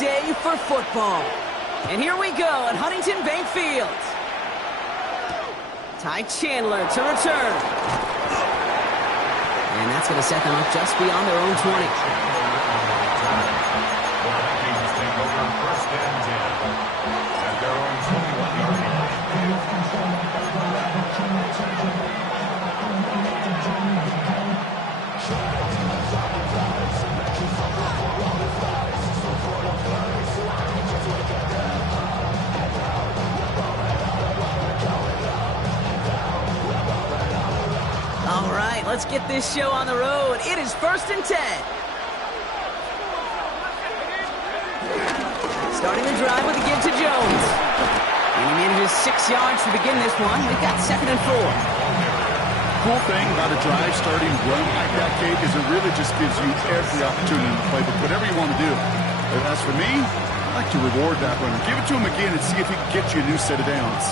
day for football. And here we go at Huntington Bank Field. Ty Chandler to return. And that's going to set them up just beyond their own 20. First and 10 at their own 21-yard line. All right, let's get this show on the road. It is 1st and 10. Starting the drive with a give to Jones. And he manages 6 yards to begin this one. They've got 2nd and 4. Cool thing about a drive starting run like that, Kate, is it really just gives you every opportunity to play whatever you want to do. As for me, I like to reward that runner. Give it to him again and see if he can get you a new set of downs.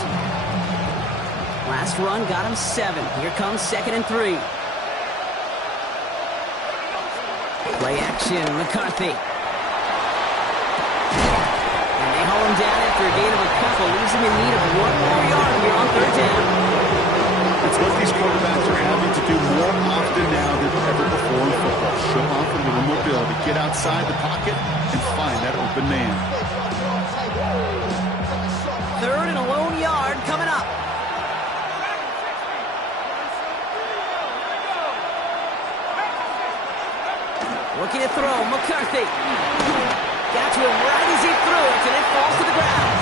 Last run got him 7. Here comes 2nd and 3. Play action, McCarthy. And they haul him down after a gain of a couple. Leaves him in need of 1 more yard here on 3rd down. It's what these quarterbacks are having to do more often now than ever before in football. Show off a little mobility. Get outside the pocket and find that open man. 3rd and a lone yard coming up. Looking to throw, McCarthy. Got to him right as he threw it, and it falls to the ground.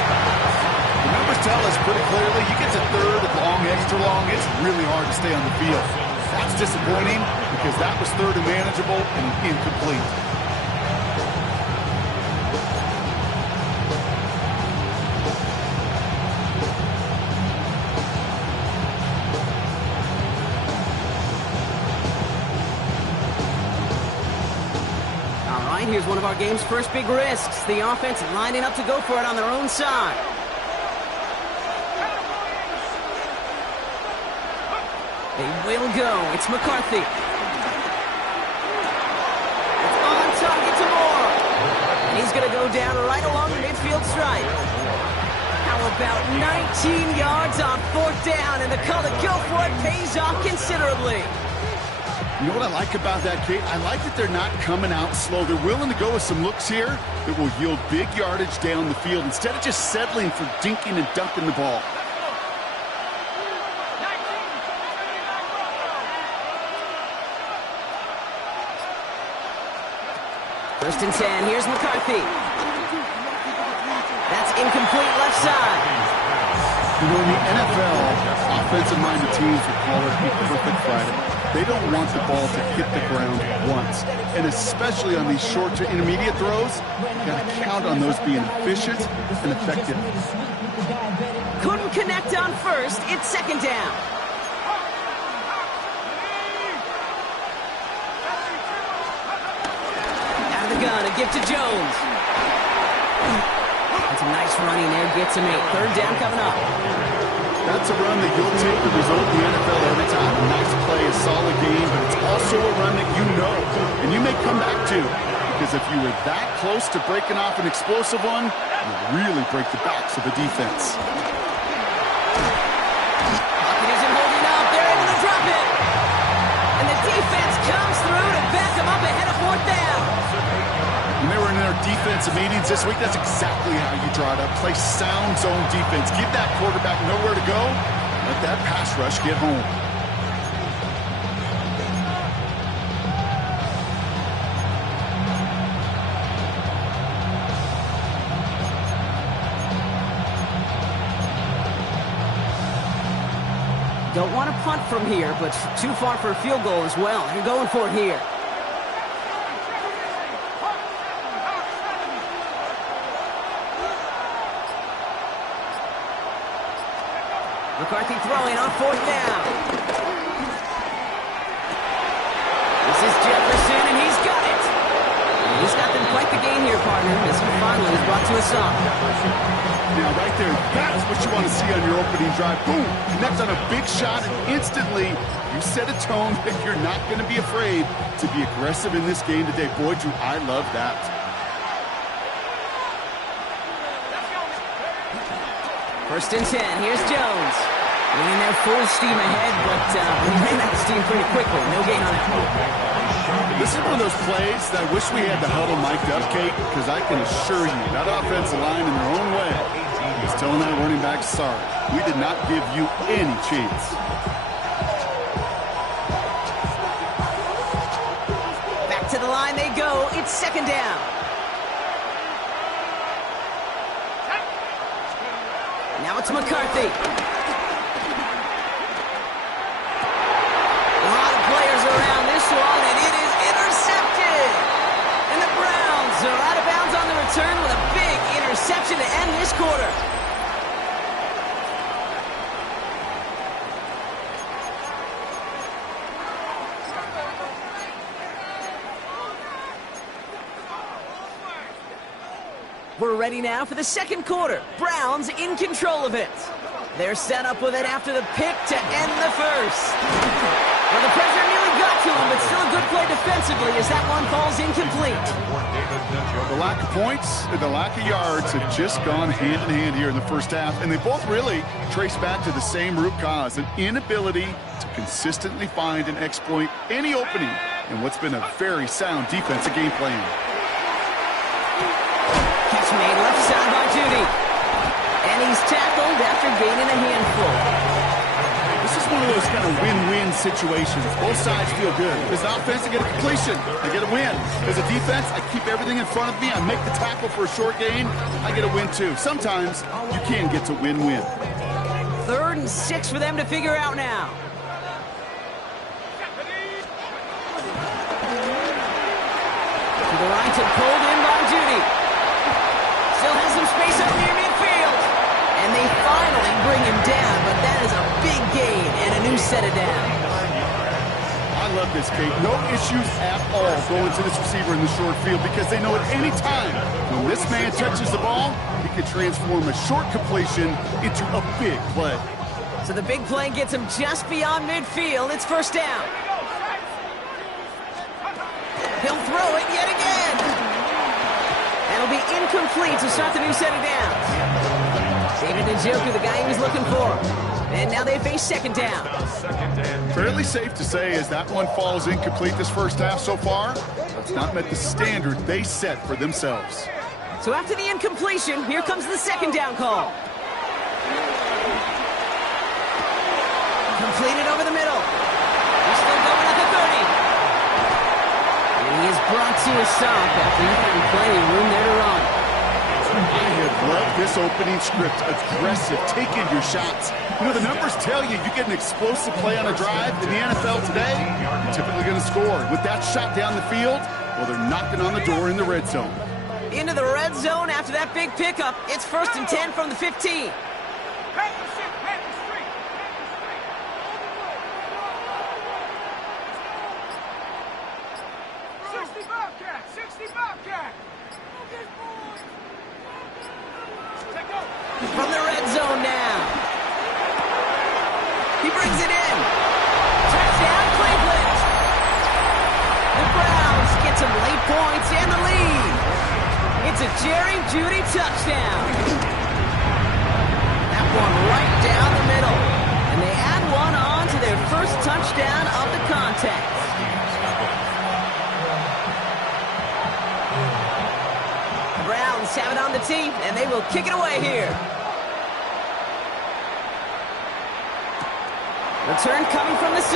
The numbers tell us pretty clearly, you get to 3rd and long, extra long, it's really hard to stay on the field. That's disappointing because that was 3rd and manageable and incomplete. Here's one of our game's first big risks. The offense lining up to go for it on their own side. They will go. It's McCarthy. It's on target to Moore. And he's going to go down right along the midfield stripe. How about 19 yards on 4th down, and the call to go for it pays off considerably. You know what I like about that, Kate? I like that they're not coming out slow. They're willing to go with some looks here that will yield big yardage down the field instead of just settling for dinking and dunking the ball. First and 10. Here's McCarthy. That's incomplete left side. You know, in the NFL, offensive-minded teams would call it a perfect Friday. They don't want the ball to hit the ground once. And especially on these short to intermediate throws, you got to count on those being efficient and effective. Couldn't connect on 1st. It's 2nd down. Out of the gun, a give to Jones. That's a nice running there. Gets him 8. 3rd down coming up. That's a run that you'll take the result in the NFL every time. A nice play, a solid game, but it's also a run that you know and you may come back to. Because if you were that close to breaking off an explosive one, you really break the backs of the defense. Pocket isn't holding up. They're able to drop it. And the defense comes through to back them up ahead of 4th down. When they were in their defensive meetings this week, that's exactly how you draw it up. Play sound zone defense. Give that quarterback nowhere to go. Let that pass rush get home. Don't want to punt from here, but too far for a field goal as well. You're going for it here. McCarthy throwing on 4th down. This is Jefferson, and he's got it. And he's got them quite the game here, partner, as he finally is brought to a stop. Now, right there, that's what you want to see on your opening drive. Boom! Connect on a big shot, and instantly you set a tone that you're not going to be afraid to be aggressive in this game today. Boy, do I love that. First and 10. Here's Jones. Leaning there full steam ahead, but he ran out of steam pretty quickly. No gain on that one. This is one of those plays that I wish we had the huddle mic'd up, Kate, because I can assure you that offensive line in their own way is telling that running back, sorry, we did not give you any chance. Back to the line they go. It's second down. Now it's McCarthy. A lot of players around this one, and it is intercepted. And the Browns are out of bounds on the return with a big interception to end this quarter. We're ready now for the second quarter. Browns in control of it. They're set up with it after the pick to end the first. Well, the pressure nearly got to him, but still a good play defensively as that one falls incomplete. The lack of points and the lack of yards have just gone hand in hand here in the first half, and they both really trace back to the same root cause, an inability to consistently find and exploit any opening in what's been a very sound defensive game plan. Catch made left side by Judy. And he's tackled after gaining a handful. This is one of those kind of win-win situations. Both sides feel good. As an offense, I get a completion. I get a win. As a defense, I keep everything in front of me. I make the tackle for a short gain. I get a win, too. Sometimes you can get to win-win. 3rd and 6 for them to figure out now. To the right and pulled in by Judy. Still has some space up near midfield. And they finally bring him down, but that is a big gain and a new set of downs. I love this, Kate. No issues at all going to this receiver in the short field because they know at any time when this man touches the ball, he can transform a short completion into a big play. So the big play gets him just beyond midfield. It's first down. He'll throw it yet again. That'll be incomplete to start the new set of downs. David Njoku, the guy he was looking for. And now they face second down. Fairly safe to say as that one falls incomplete this first half so far, it's not met the standard they set for themselves. So after the incompletion, here comes the second down call. Completed over the middle. He's still going at the 30. And he is brought to a stop after he had plenty of room there to run. I have loved this opening script. Aggressive, taking your shots. You know, the numbers tell you get an explosive play on a drive in the NFL today, you're typically going to score. With that shot down the field, well, they're knocking on the door in the red zone. Into the red zone after that big pickup. It's 1st and 10 from the 15. From the red zone now. He brings it in. Touchdown, Cleveland. The Browns get some late points and the lead. It's a Jerry Jeudy touchdown. That one right down the middle. And they add one on to their first touchdown of the contest. The Browns have it on the tee, and they will kick it away here. Return coming from the 6.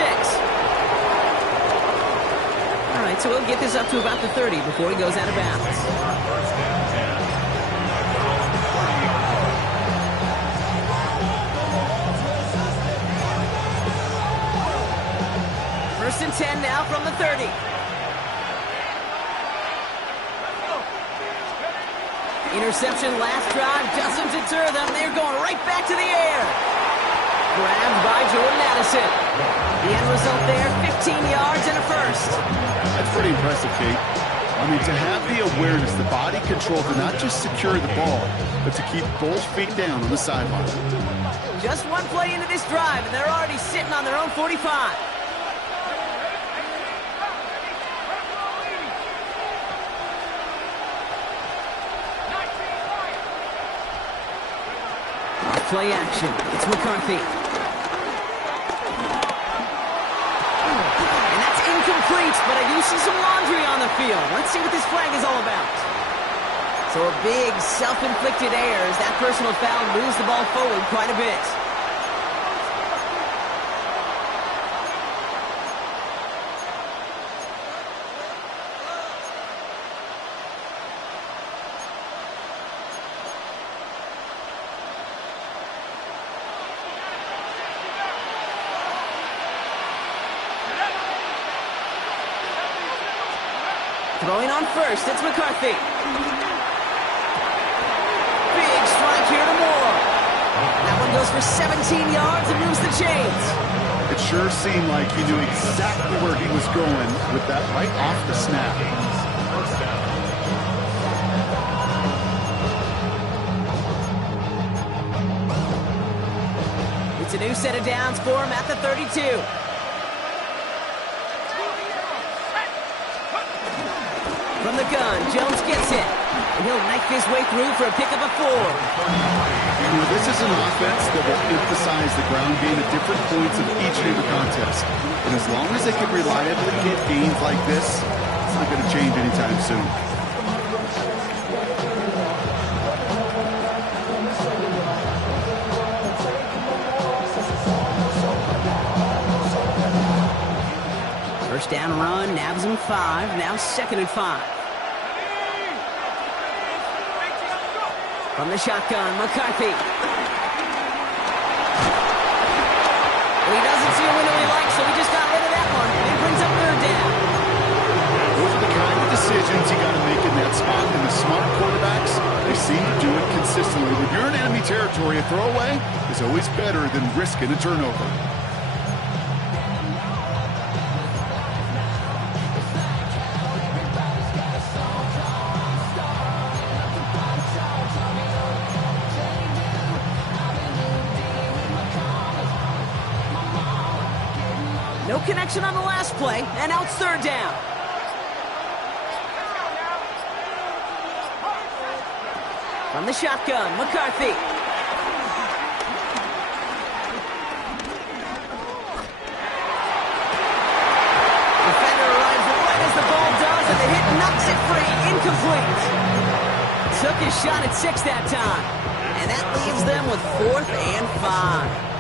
All right, so we'll get this up to about the 30 before he goes out of bounds. First and 10 now from the 30. Interception last drive doesn't deter them. They're going right back to the air. Grabbed by Jordan Addison. The end result there, 15 yards and a first. That's pretty impressive, Kate. I mean, to have the awareness, the body control to not just secure the ball, but to keep both feet down on the sideline. Just one play into this drive, and they're already sitting on their own 45. play action. It's McCarthy. And that's incomplete, but I do see some laundry on the field. Let's see what this flag is all about. So a big self-inflicted error as that personal foul moves the ball forward quite a bit. Throwing on first, it's McCarthy. Big strike here to Moore. That one goes for 17 yards and moves the chains. It sure seemed like he knew exactly where he was going with that right off the snap. It's a new set of downs for him at the 32. From the gun, Jones gets it. And he'll knife his way through for a pickup of 4. This is an offense that will emphasize the ground game at different points of each and every contest. And as long as they can reliably get gains like this, it's not going to change anytime soon. First down run, nabs him 5, now 2nd and 5. From the shotgun, McCarthy. He doesn't see a window he likes, so he just got rid of that one. It brings up 3rd down. Those are the kind of decisions you got to make in that spot. And the smart quarterbacks, they seem to do it consistently. When you're in enemy territory, a throwaway is always better than risking a turnover. No connection on the last play, and now it's 3rd down. From the shotgun, McCarthy. Defender arrives right as the ball does, and the hit knocks it free. Incomplete. Took his shot at 6 that time. And that leaves them with 4th and 5.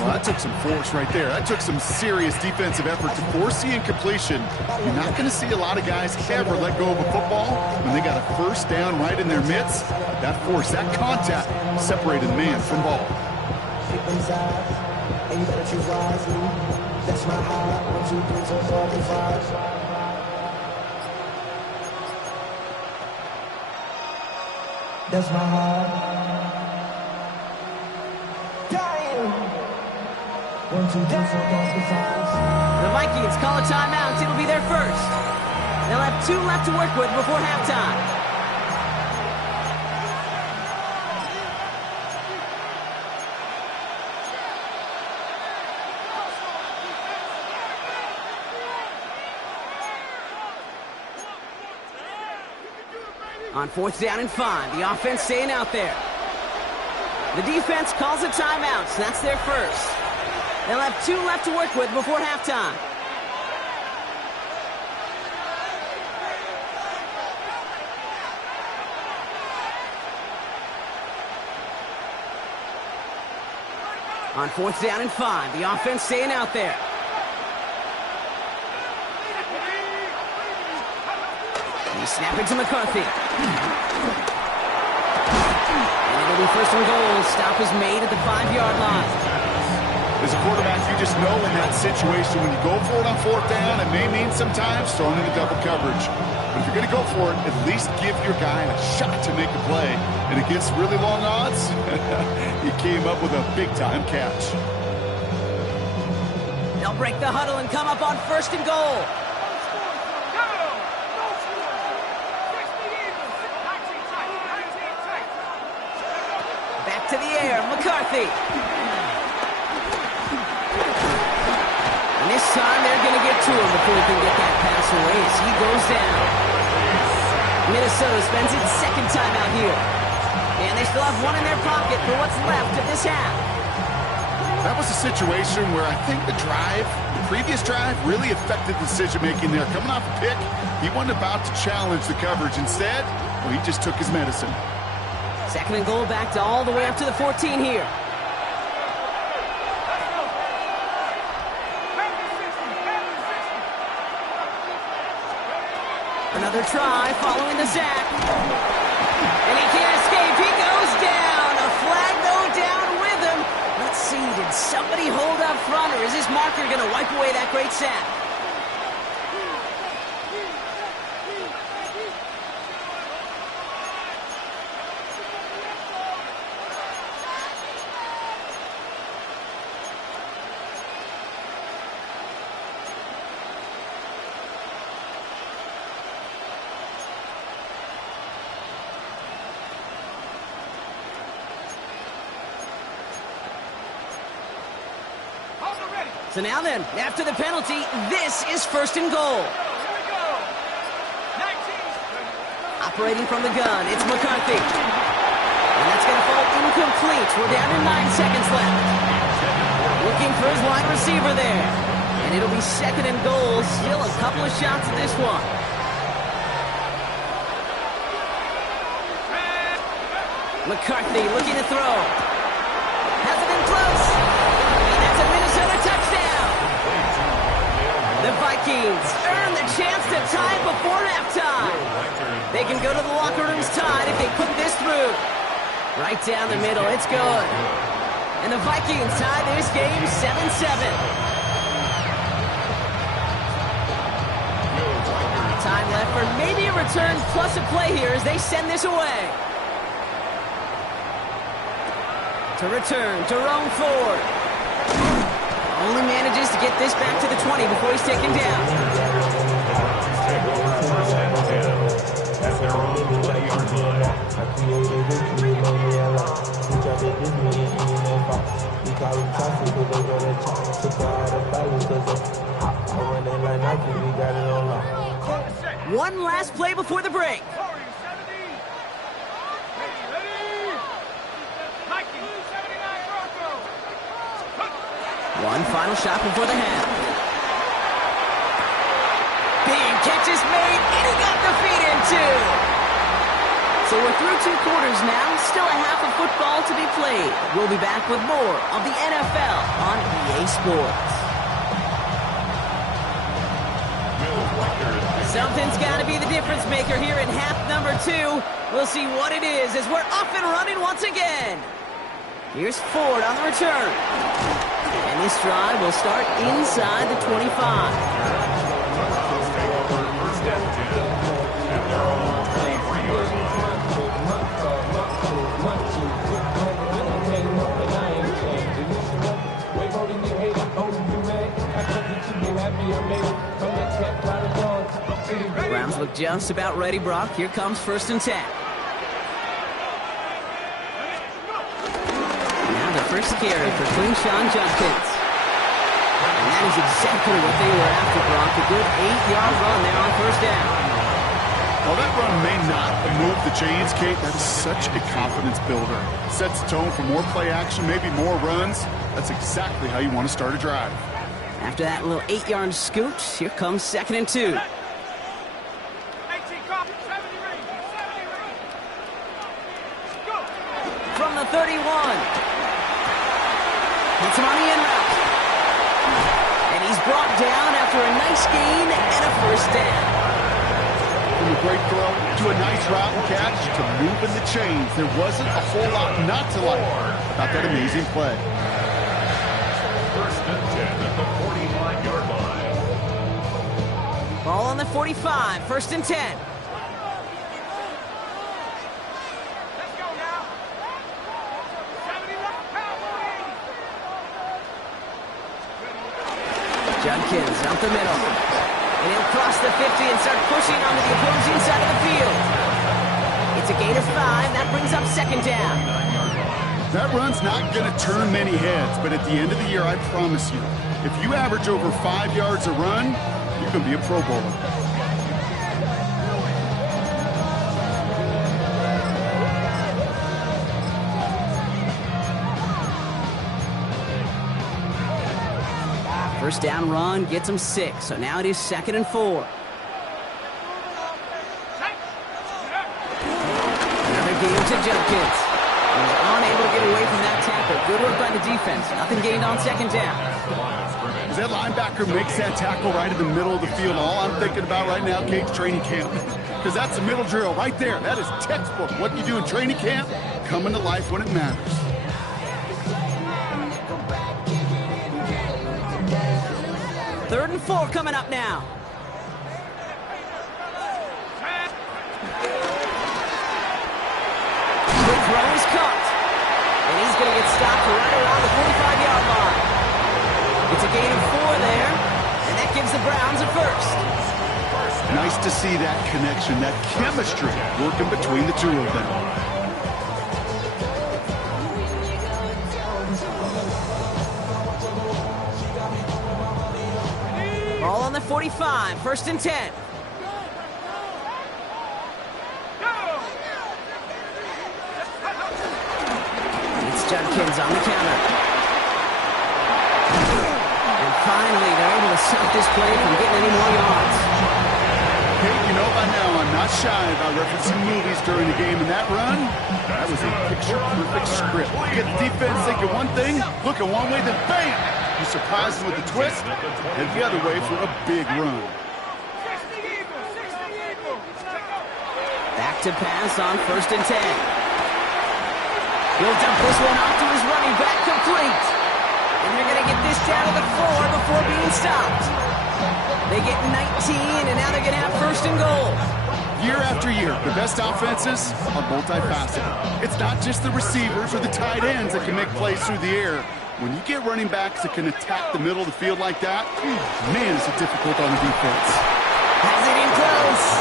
Well, that took some force right there. That took some serious defensive effort to force the incompletion. You're not going to see a lot of guys ever let go of a football when they got a 1st down right in their midst. That force, that contact, separated man from ball. That's my heart. The Vikings call a timeout. It'll be their first. They'll have 2 left to work with before halftime. On 4th down and 5, the offense staying out there. The defense calls a timeout, so that's their first. They'll have 2 left to work with before halftime. On 4th down and 5, the offense staying out there. He snapped it to McCarthy. And it'll be 1st and goal. Stop is made at the 5-yard line. As a quarterback, you just know in that situation when you go for it on 4th down, it may mean sometimes throwing into double coverage. But if you're going to go for it, at least give your guy a shot to make a play. And against really long odds, he came up with a big-time catch. They'll break the huddle and come up on 1st and goal. Back to the air, McCarthy. And this time they're going to get to him before he can get that pass away as he goes down. Minnesota spends its 2nd time out here. And they still have one in their pocket for what's left of this half. That was a situation where I think the previous drive, really affected the decision-making there. Coming off a pick, he wasn't about to challenge the coverage. Instead, well, he just took his medicine. Second and goal, back to all the way up to the 14 here. Another try following the sack. And he can't escape. He goes down. A flag, though, down with him. Let's see, did somebody hold up front, or is this marker going to wipe away that great sack? So now then, after the penalty, this is first and goal. Operating from the gun, it's McCarthy. And that's going to fall incomplete. We're down to 9 seconds left. Looking for his wide receiver there. And it'll be second and goal. Still a couple of shots at this one. McCarthy looking to throw. Has it in close. And that's a Minnesota touchdown. The Vikings earn the chance to tie before halftime. They can go to the locker rooms tied if they put this through. Right down the middle, it's good. And the Vikings tie this game 7-7. Time left for maybe a return plus a play here as they send this away. To return, Jerome Ford. Only manages to get this back to the 20 before he's taken down. One last play before the break. One final shot before the half. Big catch is made, and he got the feet in too. So we're through 2 quarters now. Still a half of football to be played. We'll be back with more of the NFL on EA Sports. Something's got to be the difference maker here in half number 2. We'll see what it is as we're up and running once again. Here's Ford on the return. And this drive will start inside the 25. Browns look just about ready, Brock. Here comes first and 10. First carry for Quinshon Judkins. And that is exactly what they were after, Brock. A good 8-yard run there on first down. While that run may not have moved the chains, Kate, that is such a confidence builder. Sets the tone for more play action, maybe more runs. That's exactly how you want to start a drive. After that little 8-yard scoot, here comes second and 2. From the 31. Hits him on the in route. And he's brought down after a nice gain and a first down. From a great throw to a nice route and catch to moving the chains. There wasn't a whole lot not to like about that amazing play. First and 10 at the 45-yard line. Ball on the 45, first and 10. Judkins up the middle. And he'll cross the 50 and start pushing onto the opposing side of the field. It's a gain of 5. That brings up second down. That run's not going to turn many heads, but at the end of the year, I promise you, if you average over 5 yards a run, you're going to be a Pro Bowler. First down run gets him 6, so now it is 2nd and 4. Another gain to Judkins. He was unable to get away from that tackle. Good work by the defense. Nothing gained on 2nd down. As that linebacker makes that tackle right in the middle of the field, all I'm thinking about right now, Kate's training camp. Because that's a middle drill right there. That is textbook. What you do in training camp, coming to life when it matters. Third and 4 coming up now. The throw is caught. And he's going to get stopped right around the 45-yard line. It's a gain of 4 there, and that gives the Browns a first. Nice to see that connection, that chemistry working between the two of them. Ball on the 45, 1st and 10. It's Judkins on the counter. And finally, they're able to stop this play from getting any more yards. Hey, you know by now I'm not shy about referencing movies during the game, and that run, that was a picture-perfect script. Get the defense thinking one thing, looking one way, then bang! You surprise them with a twist, and the other way for a big run. Back to pass on 1st and 10. He'll dump this one off to his running back, complete. And they're going to get this down to the 4 before being stopped. They get 19, and now they're going to have 1st and goal. Year after year, the best offenses are multifaceted. It's not just the receivers or the tight ends that can make plays through the air. When you get running backs that can attack the middle of the field like that, man, is it difficult on the defense. Has it in close.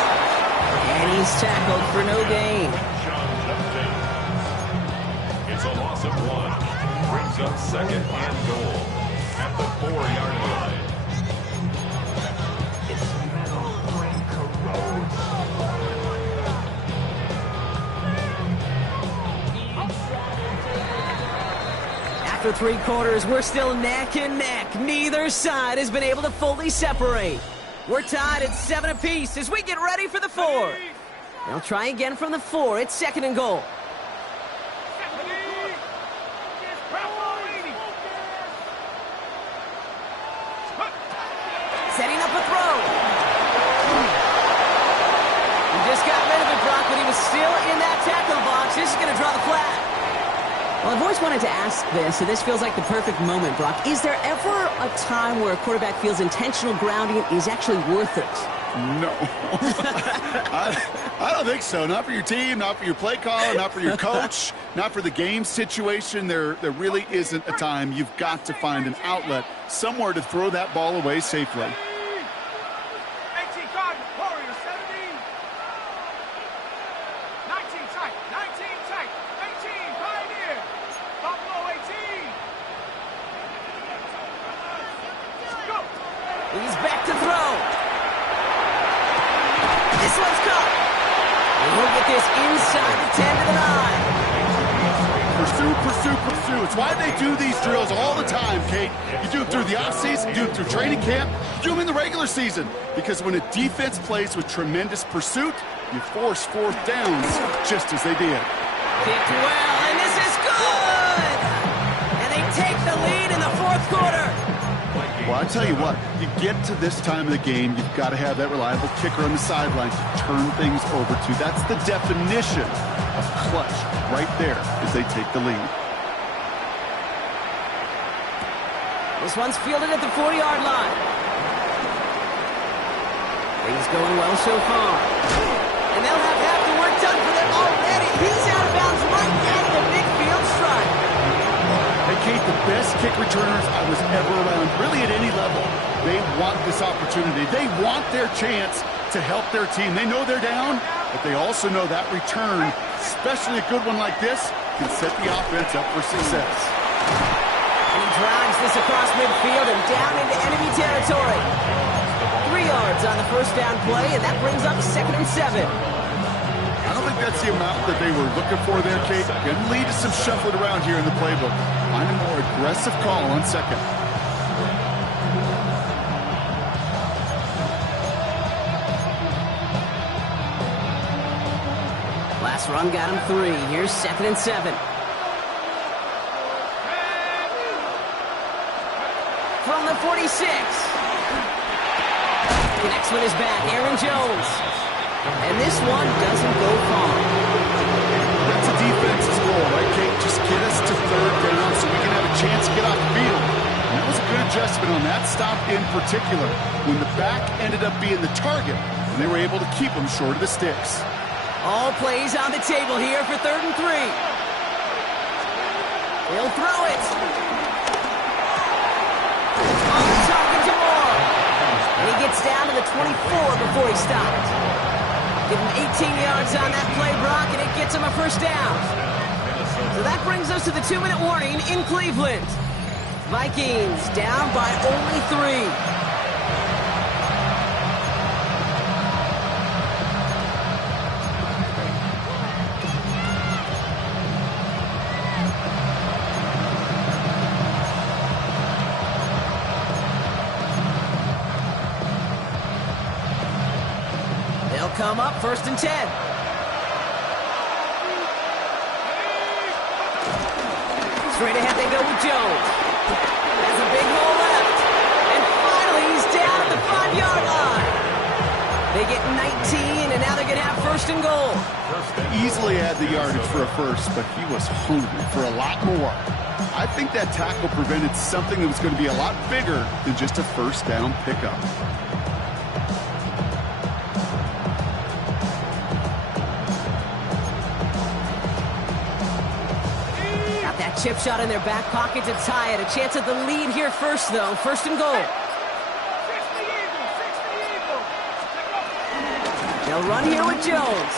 And he's tackled for no gain. It's a loss of 1. Brings up 2nd and goal at the 4-yard line. After 3 quarters, we're still neck and neck. Neither side has been able to fully separate. We're tied at 7 apiece as we get ready for the 4. They'll try again from the 4. It's 2nd and goal. Setting up a throw. He just got rid of it, Brock, but he was still in that tackle box. This is going to draw the flag. Well, I've always wanted to ask this, so this feels like the perfect moment, Brock. Is there ever a time where a quarterback feels intentional grounding is actually worth it? No. I don't think so. Not for your team, not for your play caller, not for your coach, not for the game situation. There really isn't a time. You've got to find an outlet, somewhere to throw that ball away safely. 18 Cardinals, Warriors 17. 19 tight, 19 tight, 18 Pioneer, Buffalo 18. Go. He's back to throw. This one's caught. And he'll get this inside the 10 to the 9. Pursue, pursue, pursue. It's why they do these drills all the time, Kate. You do it through the offseason, you do it through training camp, you do them in the regular season. Because when a defense plays with tremendous pursuit, you force 4th downs just as they did. Kicked well, and this is good! And they take the lead in the 4th quarter. Well, I tell you what, you get to this time of the game, you've got to have that reliable kicker on the sideline to turn things over to. That's the definition of clutch right there as they take the lead. This one's fielded at the 40-yard line. Things going well so far. And they'll have half the work done for them already. He's out of bounds right at the midfield stripe. Hey, Kate, the best kick returners I was ever around, really at any level, they want this opportunity. They want their chance to help their team. They know they're down, but they also know that return, especially a good one like this, can set the offense up for success. And he drives this across midfield and down into enemy territory. 3 yards on the first down play, and that brings up 2nd and 7. I don't think that's the amount that they were looking for there, Kate. Going to lead to some shuffling around here in the playbook. Find a more aggressive call on 2nd. run got him 3. Here's 2nd and 7. From the 46. Connects with his back, Aaron Jones. And this one doesn't go far. That's a defense's goal, right, Kate? Just get us to 3rd down so we can have a chance to get off the field. And that was a good adjustment on that stop in particular, when the back ended up being the target, and they were able to keep him short of the sticks. All plays on the table here for 3rd and 3. He'll throw it. On the target to Moore. And he gets down to the 24 before he stopped. Give him 18 yards on that play, Brock, and it gets him a 1st down. So that brings us to the 2-minute warning in Cleveland. Vikings down by only 3. They'll come up 1st and 10. Straight ahead they go with Jones. Has a big hole left. And finally he's down at the 5-yard line. They get 19, and now they're going to have 1st and goal. Easily had the yardage for a 1st, but he was hungry for a lot more. I think that tackle prevented something that was going to be a lot bigger than just a 1st down pickup. Chip shot in their back pocket to tie it. A chance at the lead here first, though. 1st and goal. They'll run here with Jones.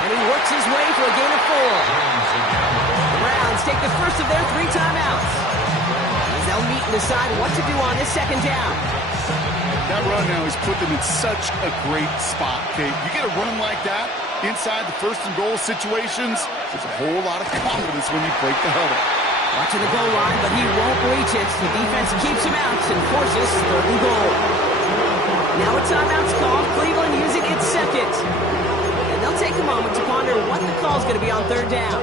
And he works his way for a gain of 4. The Browns take the first of their 3 timeouts. As they'll meet and decide what to do on this 2nd down. That run now has put them in such a great spot, Kate. You get a run like that inside the 1st and goal situations, there's a whole lot of confidence when you break the huddle. Watching the goal line, but he won't reach it. The defense keeps him out and forces 3rd and goal. Now a timeout's called. Cleveland using its 2nd. And they'll take a moment to ponder what the call's going to be on 3rd down.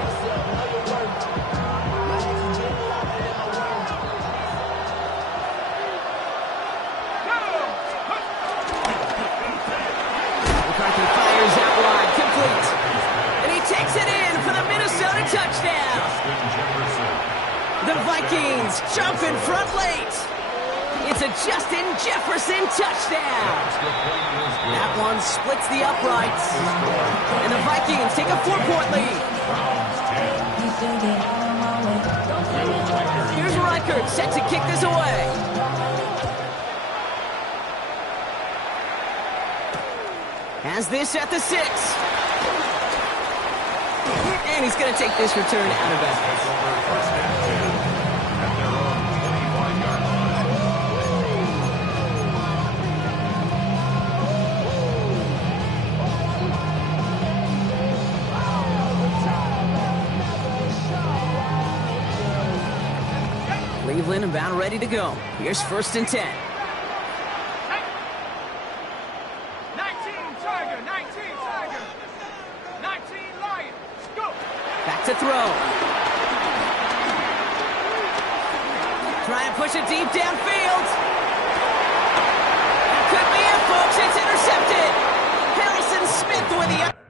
McCarthy fires out wide, complete. And he takes it in for the Minnesota touchdown. The Vikings jump in front late. It's a Justin Jefferson touchdown. That one splits the uprights. And the Vikings take a 4-point lead. Here's Reichert set to kick this away. Has this at the 6. And he's going to take this return out of bounds. Cleveland about ready to go. Here's 1st and 10. 19 Tiger, 19 Tiger, 19 Lion. Go. Back to throw. Trying to push it deep downfield. Could be it, folks. It's intercepted. Harrison Smith with the...